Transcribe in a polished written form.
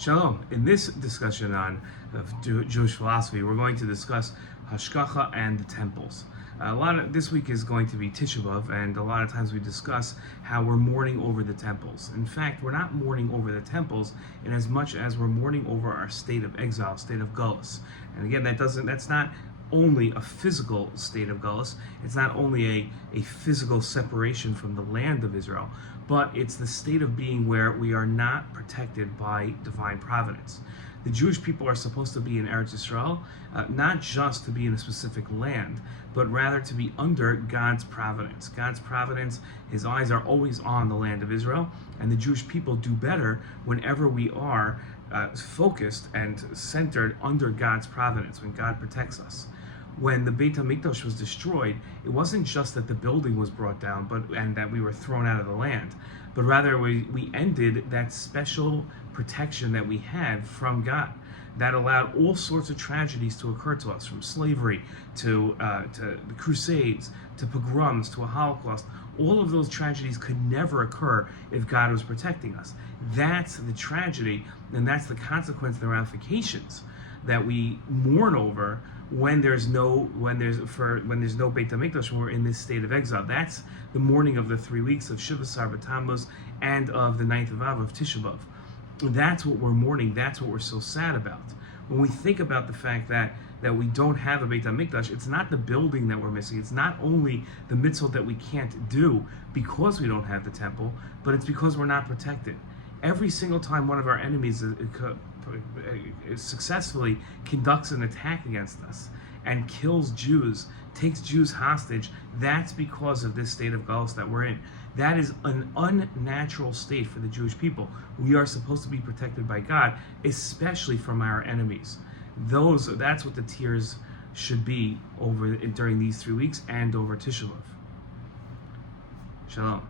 Shalom. In this discussion on Jewish philosophy, we're going to discuss Hashkacha and the temples. This week is going to be Tisha B'Av, and a lot of times we discuss how we're mourning over the temples. In fact, we're not mourning over the temples in as much as we're mourning over our state of exile, state of Gullus. And again, that's not only a physical state of Gullus, it's not only a physical separation from the land of Israel, but it's the state of being where we are not protected by divine providence. The Jewish people are supposed to be in Eretz Yisrael, not just to be in a specific land, but rather to be under God's providence. God's providence, His eyes are always on the land of Israel, and the Jewish people do better whenever we are focused and centered under God's providence, when God protects us. When the Beit HaMikdash was destroyed, it wasn't just that the building was brought down and that we were thrown out of the land, but rather we ended that special protection that we had from God that allowed all sorts of tragedies to occur to us, from slavery to the Crusades, to pogroms, to a Holocaust. All of those tragedies could never occur if God was protecting us. That's the tragedy, and that's the consequence, the ramifications that we mourn over when there's no Beit HaMikdash, when we're in this state of exile. That's the mourning of the 3 weeks of Shiva Sar B'Tammuz and of the 9th of Av, of Tisha B'Av. That's what we're mourning. That's what we're so sad about. When we think about the fact that we don't have a Beit HaMikdash, it's not the building that we're missing. It's not only the mitzvot that we can't do because we don't have the temple, but it's because we're not protected. Every single time one of our enemies successfully conducts an attack against us and kills Jews, takes Jews hostage, that's because of this state of Gullus that we're in. That is an unnatural state for the Jewish people. We are supposed to be protected by God, especially from our enemies. That's what the tears should be during these 3 weeks and over Tisha B'Av. Shalom.